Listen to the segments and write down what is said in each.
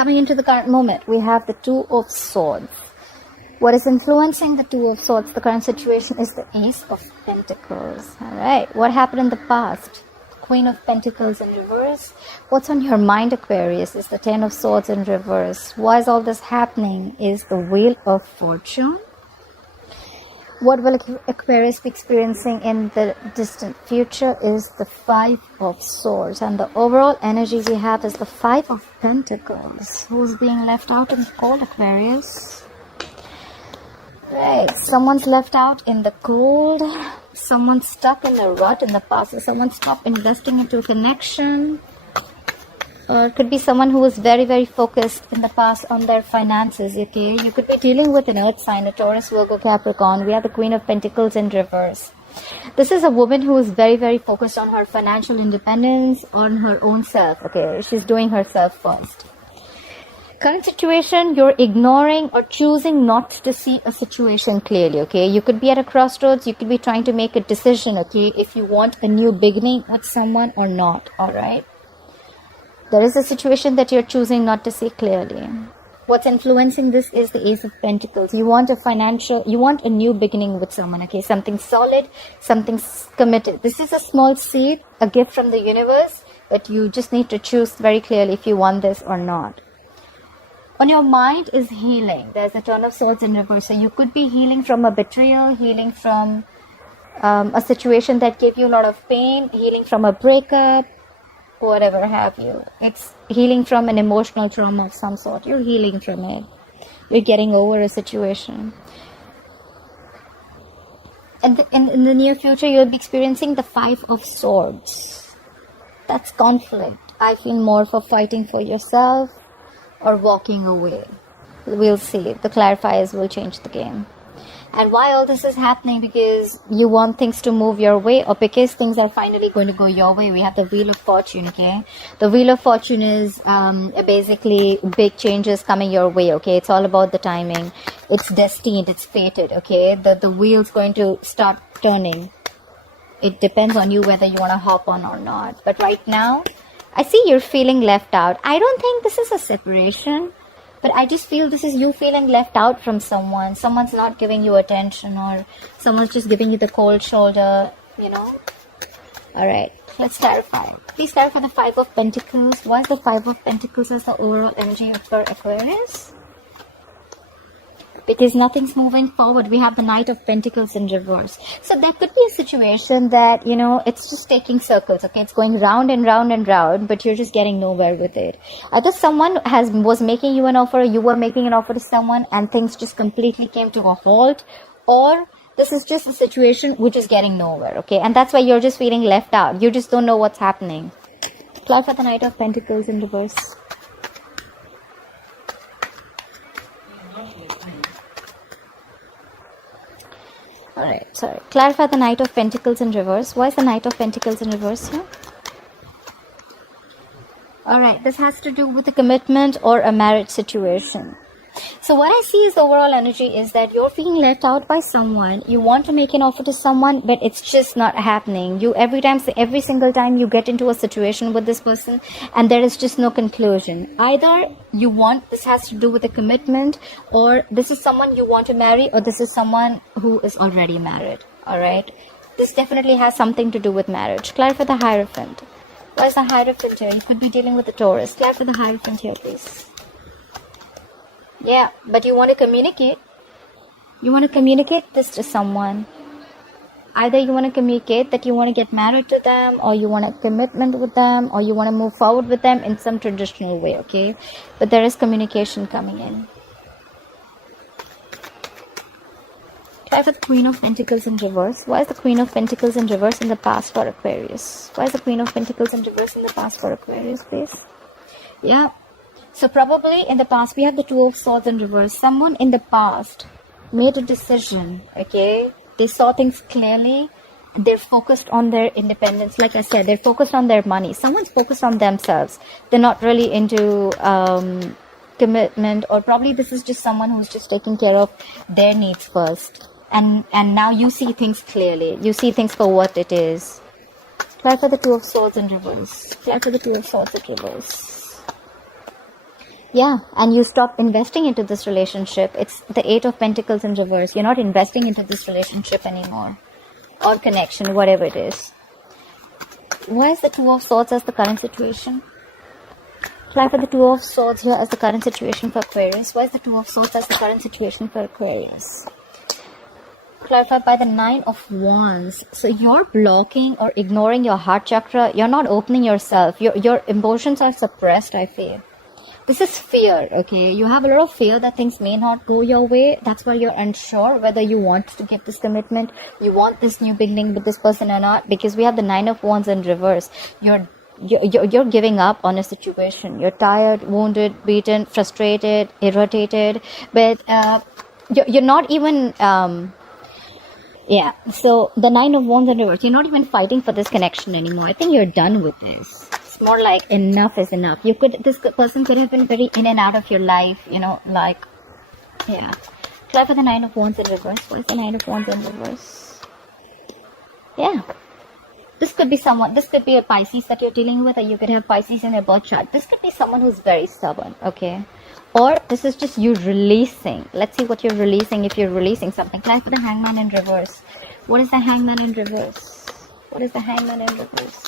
Coming into the current moment, we have the Two of Swords. What is influencing the Two of Swords, the current situation, is the Ace of Pentacles. Alright, what happened in the past? Queen of Pentacles in reverse. What's on your mind, Aquarius, is the Ten of Swords in reverse. Why is all this happening? Is the Wheel of Fortune. What will Aquarius be experiencing in the distant future is the Five of Swords. And the overall energy we have is the Five of Pentacles. Who's being left out in the cold, Aquarius? Right, someone's left out in the cold. Someone's stuck in a rut in the past. Someone stopped investing into a connection. Or it could be someone who was very, very focused in the past on their finances, okay? You could be dealing with an earth sign, a Taurus, Virgo, Capricorn. We have the Queen of Pentacles in reverse. This is a woman who is very, very focused on her financial independence, on her own self, okay? She's doing herself first. Current situation, you're ignoring or choosing not to see a situation clearly, okay? You could be at a crossroads. You could be trying to make a decision, okay? If you want a new beginning with someone or not, all right? There is a situation that you're choosing not to see clearly. What's influencing this is the Ace of Pentacles. You want a new beginning with someone, okay? Something solid, something committed. This is a small seed, a gift from the universe, but you just need to choose very clearly if you want this or not. On your mind is healing. There's a Ten of Swords in reverse. So you could be healing from a betrayal, healing from a situation that gave you a lot of pain, healing from a breakup, whatever have you. It's healing from an emotional trauma of some sort. You're healing from it. You're getting over a situation. And in the near future, you'll be experiencing the Five of Swords. That's conflict. I feel more for fighting for yourself or walking away. We'll see. The clarifiers will change the game. And why all this is happening? Because you want things to move your way, or because things are finally going to go your way. We have the Wheel of Fortune, okay? The Wheel of Fortune is basically big changes coming your way, okay? It's all about the timing. It's destined, it's fated, okay? The wheel's going to start turning. It depends on you whether you want to hop on or not. But right now, I see you're feeling left out. I don't think this is a separation. But I just feel this is you feeling left out from someone. Someone's not giving you attention, or someone's just giving you the cold shoulder, you know. Alright, let's clarify. Please clarify the Five of Pentacles. Why is the Five of Pentacles as the overall energy for Aquarius? Because nothing's moving forward. We have the Knight of Pentacles in reverse. So there could be a situation that, you know, it's just taking circles, okay? It's going round and round and round, but you're just getting nowhere with it. Either someone was making you an offer, or you were making an offer to someone, and things just completely came to a halt, or this is just a situation which is getting nowhere, okay? And that's why you're just feeling left out. You just don't know what's happening. Clarify the Knight of Pentacles in reverse. Alright, sorry. Clarify the Knight of Pentacles in reverse. Why is the Knight of Pentacles in reverse here? Alright, this has to do with a commitment or a marriage situation. So what I see is the overall energy is that you're being left out by someone. You want to make an offer to someone, but it's just not happening. Every single time you get into a situation with this person, and there is just no conclusion. Either this has to do with a commitment, or this is someone you want to marry, or this is someone who is already married. Alright? This definitely has something to do with marriage. Clarify the Hierophant. Why is the Hierophant here? You could be dealing with a Taurus. Clarify the Hierophant here, please. Yeah, but you want to communicate. You want to communicate this to someone. Either you want to communicate that you want to get married to them, or you want a commitment with them, or you want to move forward with them in some traditional way, okay? But there is communication coming in. Try for the Queen of Pentacles in reverse. Why is the Queen of Pentacles in reverse in the past for Aquarius? Why is the Queen of Pentacles in reverse in the past for Aquarius, please? Yeah. So probably in the past, we have the Two of Swords in reverse. Someone in the past made a decision, okay? They saw things clearly. They're focused on their independence. Like I said, they're focused on their money. Someone's focused on themselves. They're not really into commitment, or probably this is just someone who's just taking care of their needs first. And now you see things clearly. You see things for what it is. Clarify the Two of Swords in reverse. Clarify the Two of Swords in reverse. Yeah, and you stop investing into this relationship. It's the Eight of Pentacles in reverse. You're not investing into this relationship anymore, or connection, whatever it is. Why is the Two of Swords as the current situation? Apply for the Two of Swords here as the current situation for Aquarius. Why is the Two of Swords as the current situation for Aquarius? Clarified by the Nine of Wands. So you're blocking or ignoring your heart chakra. You're not opening yourself. Your emotions are suppressed, I feel. This is fear, okay? You have a lot of fear that things may not go your way. That's why you're unsure whether you want to give this commitment, you want this new beginning with this person or not, because we have the Nine of Wands in reverse. You're giving up on a situation. You're tired, wounded, beaten, frustrated, irritated, but you're not even yeah, so the Nine of Wands in reverse, you're not even fighting for this connection anymore. I think you're done with this. It's more like enough is enough. This person could have been very in and out of your life, you know, like, yeah. Try for the Nine of Wands in reverse. What is the Nine of Wands in reverse? Yeah. This could be someone, this could be a Pisces that you're dealing with, or you could have Pisces in your birth chart. This could be someone who's very stubborn, okay? Or this is just you releasing. Let's see what you're releasing, if you're releasing something. Try for the Hangman in reverse. What is the Hangman in reverse? What is the Hangman in reverse?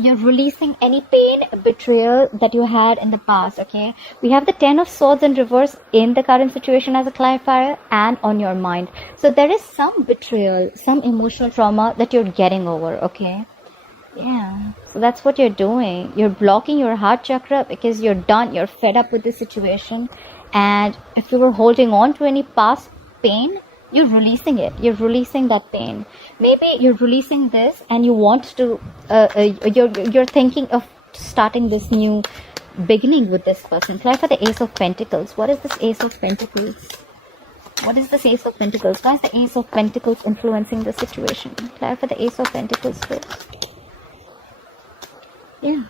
You're releasing any pain, betrayal that you had in the past, okay? We have the Ten of Swords in reverse in the current situation as a clarifier and on your mind. So there is some betrayal, some emotional trauma that you're getting over, okay? Yeah, so that's what you're doing. You're blocking your heart chakra because you're done. You're fed up with this situation. And if you were holding on to any past pain, you're releasing it. You're releasing that pain. Maybe you're releasing this and you want to, you're thinking of starting this new beginning with this person. Try for the Ace of Pentacles. What is this Ace of Pentacles? What is this Ace of Pentacles? Why is the Ace of Pentacles influencing the situation? Try for the Ace of Pentacles first. Yeah,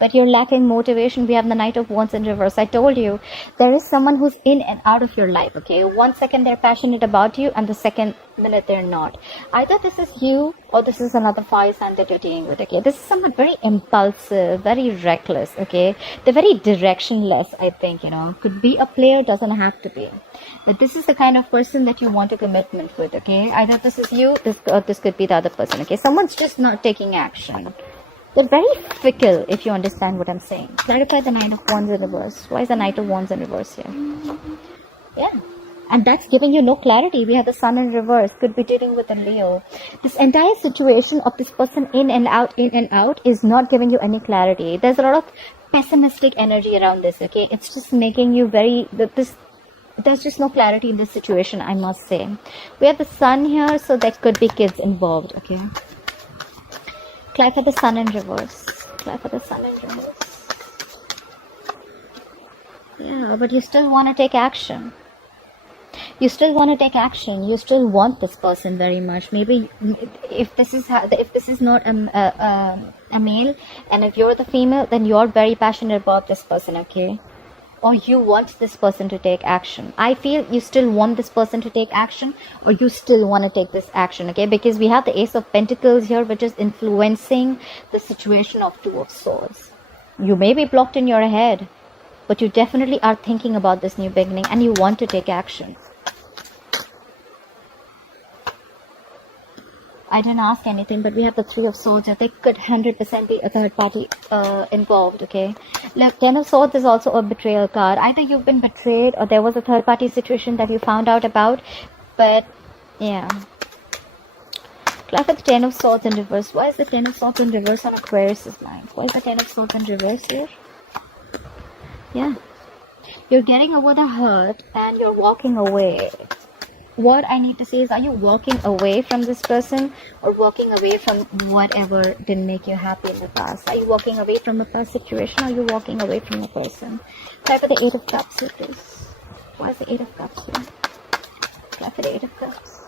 but you're lacking motivation. We have the Knight of Wands in reverse. I told you, there is someone who's in and out of your life, okay? 1 second they're passionate about you and the second minute they're not. Either this is you or this is another fire sign that you're dealing with, okay? This is someone very impulsive, very reckless, okay? They're very directionless, I think, you know. Could be a player, doesn't have to be. But this is the kind of person that you want a commitment with, okay? Either this is you, this could be the other person, okay? Someone's just not taking action. They're very fickle, if you understand what I'm saying. Clarify the Knight of Wands in reverse. Why is the Knight of Wands in reverse here? Yeah. And that's giving you no clarity. We have the Sun in reverse. Could be dealing with a Leo. This entire situation of this person in and out is not giving you any clarity. There's a lot of pessimistic energy around this, okay? It's just making you very... There's just no clarity in this situation, I must say. We have the Sun here, so there could be kids involved, okay? Apply for the Sun in reverse. Apply for the Sun in reverse. Yeah, but you still want to take action. You still want to take action. You still want this person very much. Maybe if this is not a male, and if you're the female, then you're very passionate about this person, okay? Or you want this person to take action. I feel you still want this person to take action, or you still want to take this action, okay? Because we have the Ace of Pentacles here, which is influencing the situation of Two of Swords. You may be blocked in your head, but you definitely are thinking about this new beginning and you want to take action. I didn't ask anything, but we have the Three of Swords. There could 100% be a third party involved, okay? Look, Ten of Swords is also a betrayal card. Either you've been betrayed or there was a third party situation that you found out about. But, yeah. Clap at the Ten of Swords in reverse. Why is the Ten of Swords in reverse on Aquarius' mind? Why is the Ten of Swords in reverse here? Yeah. You're getting over the hurt and you're walking away. What I need to say is, are you walking away from this person or walking away from whatever didn't make you happy in the past? Are you walking away from a past situation or are you walking away from a person? Try for the Eight of Cups here, please. Why is the Eight of Cups here? Try for the Eight of Cups.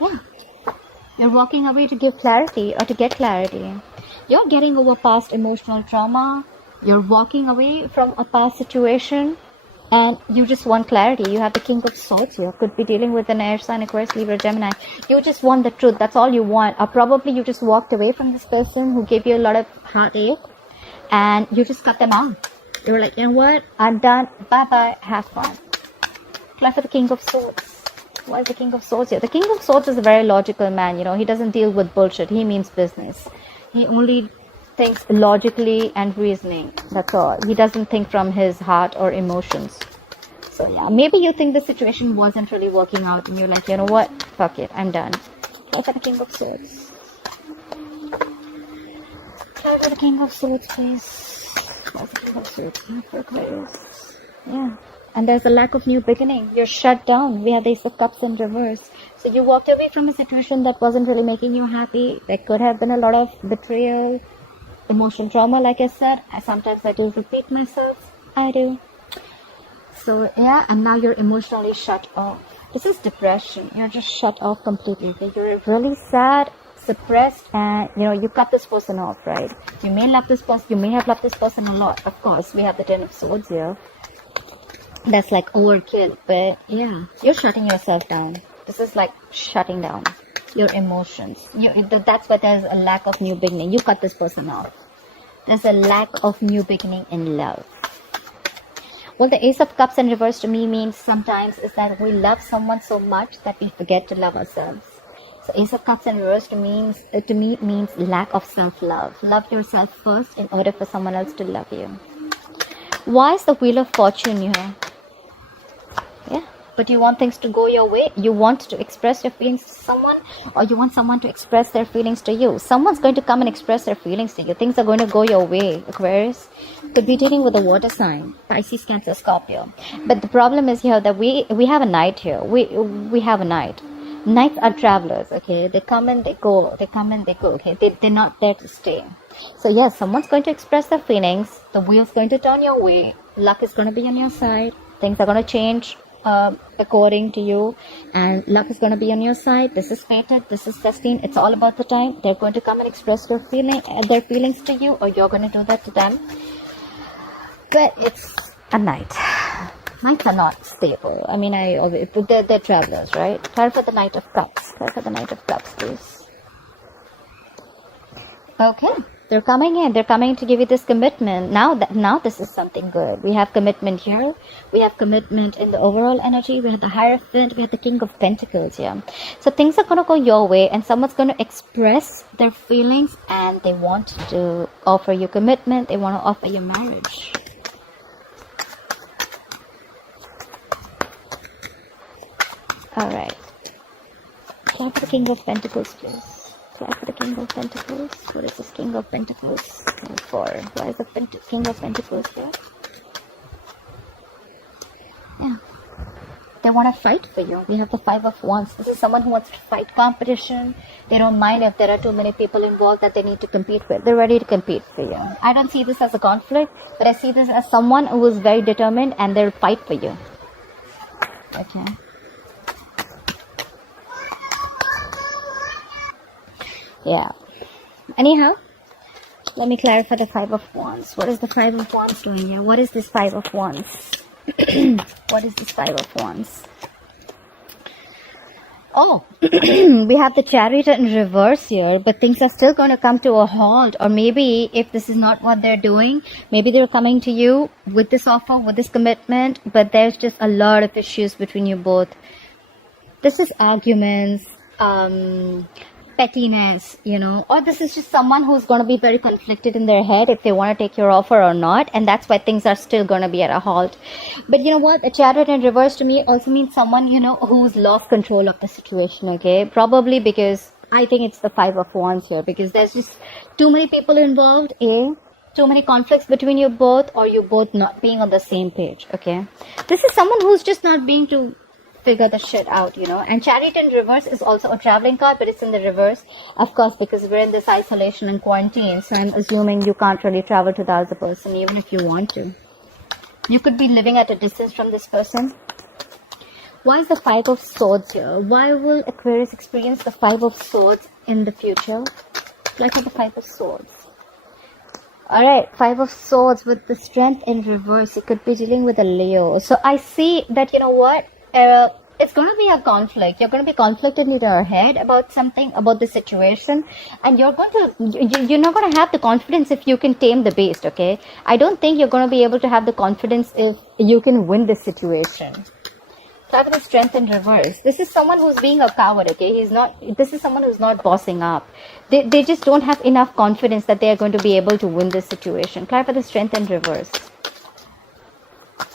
Yeah. You're walking away to give clarity or to get clarity. You're getting over past emotional trauma. You're walking away from a past situation. And you just want clarity. You have the King of Swords here. Could be dealing with an air sign, Aquarius, Libra, Gemini. You just want the truth. That's all you want. Or probably you just walked away from this person who gave you a lot of heartache. and you just cut them off. You were like, you know what? I'm done. Bye-bye. Have fun. Apply for the King of Swords. Why is the King of Swords here? The King of Swords is a very logical man. You know, he doesn't deal with bullshit. He means business. He only thinks logically and reasoning. That's all. He doesn't think from his heart or emotions. So yeah, maybe you think the situation wasn't really working out and you're like, you know what? Fuck it. I'm done. Try for the King of Swords. Try for the King of Swords, please. Try for the King of Swords. For Aquarius. Yeah. And there's a lack of new beginning. You're shut down. We have the Ace of Cups in reverse. So you walked away from a situation that wasn't really making you happy. There could have been a lot of betrayal, emotional trauma, like I said. Sometimes I do repeat myself. I do. So yeah, and now you're emotionally shut off. This is depression. You're just shut off completely. Okay? You're really sad, suppressed, and you know, you cut this person off, right? You may love this person, you may have loved this person a lot. Of course, we have the Ten of Swords here. That's like overkill, but yeah, you're shutting yourself down. This is like shutting down your emotions. That's why there's a lack of new beginning. You cut this person off. There's a lack of new beginning in love. Well, the Ace of Cups in reverse to me means sometimes is that we love someone so much that we forget to love ourselves. So Ace of Cups in reverse to me means lack of self-love. Love yourself first in order for someone else to love you. Why is the Wheel of Fortune here? Yeah, but you want things to go your way. You want to express your feelings to someone, or you want someone to express their feelings to you. Someone's going to come and express their feelings to you. Things are going to go your way, Aquarius. Could be dealing with a water sign, Pisces, Cancer, Scorpio. But the problem is here that we have a knight here. We have a knight. Knights are travelers, okay? They come and they go. They come and they go, okay? They're not there to stay. So yes, someone's going to express their feelings. The wheel's going to turn your way. Luck is going to be on your side. Things are going to change according to you, and luck is going to be on your side. This is fated. This is destined. It's all about the time. They're going to come and express their feelings to you, or you're going to do that to them. But it's a knight. Knights are not stable. I mean, they're travelers, right? Try for the Knight of Cups. Try for the Knight of Cups, please. Okay. They're coming in. They're coming to give you this commitment. Now this is something good. We have commitment here. We have commitment in the overall energy. We have the Hierophant. We have the King of Pentacles here. So things are going to go your way, and someone's going to express their feelings, and they want to offer you commitment. They want to offer you marriage. All right. Try for the King of Pentacles, please. Try for the King of Pentacles. What is this King of Pentacles for? Why is the King of Pentacles here? Yeah. They want to fight for you. We have the Five of Wands. This is someone who wants to fight competition. They don't mind if there are too many people involved that they need to compete with. They're ready to compete for you. I don't see this as a conflict, but I see this as someone who is very determined and they'll fight for you. Okay. Yeah. Anyhow, let me clarify the Five of Wands. What is the Five of Wands doing here? What is this Five of Wands? What is this Five of Wands? Oh, we have the Chariot in reverse here, but things are still going to come to a halt. Or maybe if this is not what they're doing, maybe they're coming to you with this offer, with this commitment, but there's just a lot of issues between you both. This is arguments, pettiness, you know, or this is just someone who's going to be very conflicted in their head if they want to take your offer or not, and that's why things are still going to be at a halt. But you know what, a Chariot in reverse to me also means someone, you know, who's lost control of the situation, okay? Probably because I think it's the Five of Wands here, because there's just too many people involved, too many conflicts between you both, or you both not being on the same page, okay? This is someone who's just not being to figure the shit out, you know. And Chariot in reverse is also a traveling card, but it's in the reverse, of course, because we're in this isolation and quarantine. So I'm assuming you can't really travel to the other person, even if you want to. You could be living at a distance from this person. Why is the Five of Swords here? Why will Aquarius experience the Five of Swords in the future? Like the Five of Swords. Alright, Five of Swords with the Strength in reverse. You could be dealing with a Leo. So I see that, you know what? it's going to be a conflict. You're going to be conflicted in your head about something, about the situation, and you're not going to have the confidence if you can tame the beast, okay? I don't think you're going to be able to have the confidence if you can win this situation. Talk about strength in reverse. This is someone who's being a coward, okay? This is someone who's not bossing up. They just don't have enough confidence that they are going to be able to win this situation. Clarify the strength in reverse.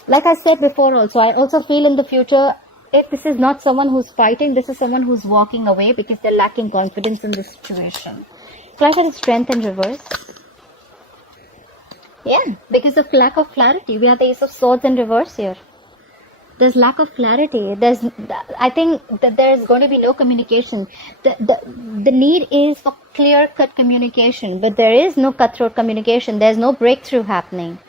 Like I said before also, I also feel in the future, if this is not someone who's fighting, this is someone who's walking away because they're lacking confidence in the situation. Clarify the strength in reverse. Yeah, because of lack of clarity. We have the Ace of Swords in reverse here. There's lack of clarity. I think that there is going to be no communication. The need is for clear-cut communication, but there is no cutthroat communication. There's no breakthrough happening.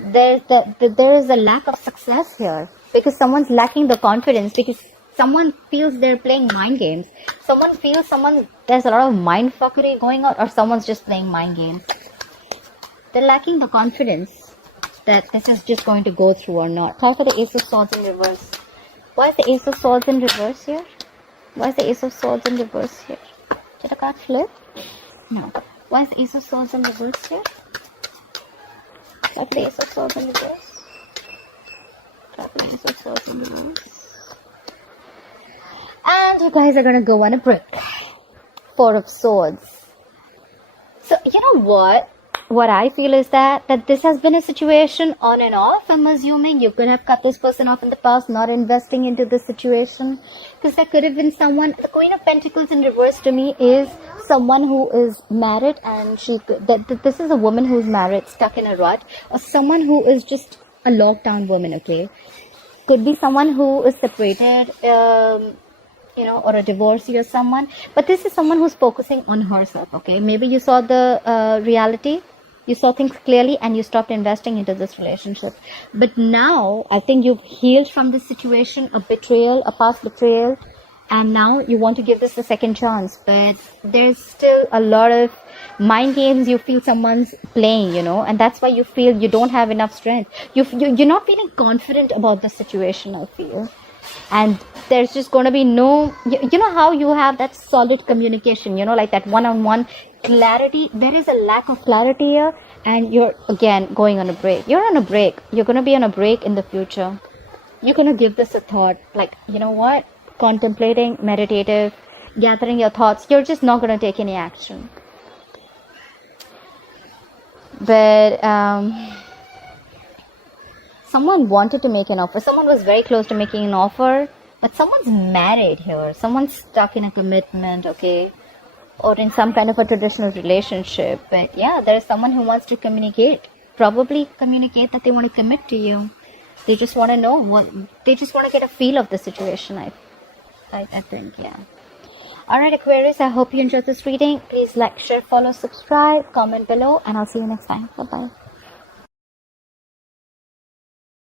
There is a lack of success here because someone's lacking the confidence, because someone feels they're playing mind games. Someone feels there's a lot of mind fuckery going on, or someone's just playing mind games. They're lacking the confidence that this is just going to go through or not. Try for the Ace of Swords in reverse. Why is the Ace of Swords in reverse here? Why is the Ace of Swords in reverse here? Did the card flip? No. Why is the Ace of Swords in reverse here? Try for the Ace of Swords in reverse. Try for the Ace of Swords in reverse. And you guys are going to go on a break. Four of Swords. So, you know what? What I feel is that this has been a situation on and off. I'm assuming you could have cut this person off in the past, not investing into this situation. Because there could have been someone. The Queen of Pentacles in reverse to me is someone who is married, and this is a woman who's married, stuck in a rut. Or someone who is just a lockdown woman, okay? Could be someone who is separated, or a divorcee or someone. But this is someone who's focusing on herself, okay? Maybe you saw the reality. You saw things clearly and you stopped investing into this relationship. But now, I think you've healed from this situation, a betrayal, a past betrayal. And now you want to give this a second chance. But there's still a lot of mind games you feel someone's playing, and that's why you feel you don't have enough strength. You're not feeling confident about the situation, I feel. And there's just going to be no, you know how you have that solid communication, like that one-on-one clarity. There is a lack of clarity here, and you're again going on a break. You're on a break. You're going to be on a break in the future. You're going to give this a thought, like, you know what? Contemplating, meditative, gathering your thoughts. You're just not going to take any action. But, someone wanted to make an offer. Someone was very close to making an offer. But someone's married here. Someone's stuck in a commitment, okay? Or in some kind of a traditional relationship. But yeah, there's someone who wants to communicate. Probably communicate that they want to commit to you. They just want to know. They just want to get a feel of the situation, I think, yeah. Alright, Aquarius, I hope you enjoyed this reading. Please like, share, follow, subscribe, comment below. And I'll see you next time. Bye-bye.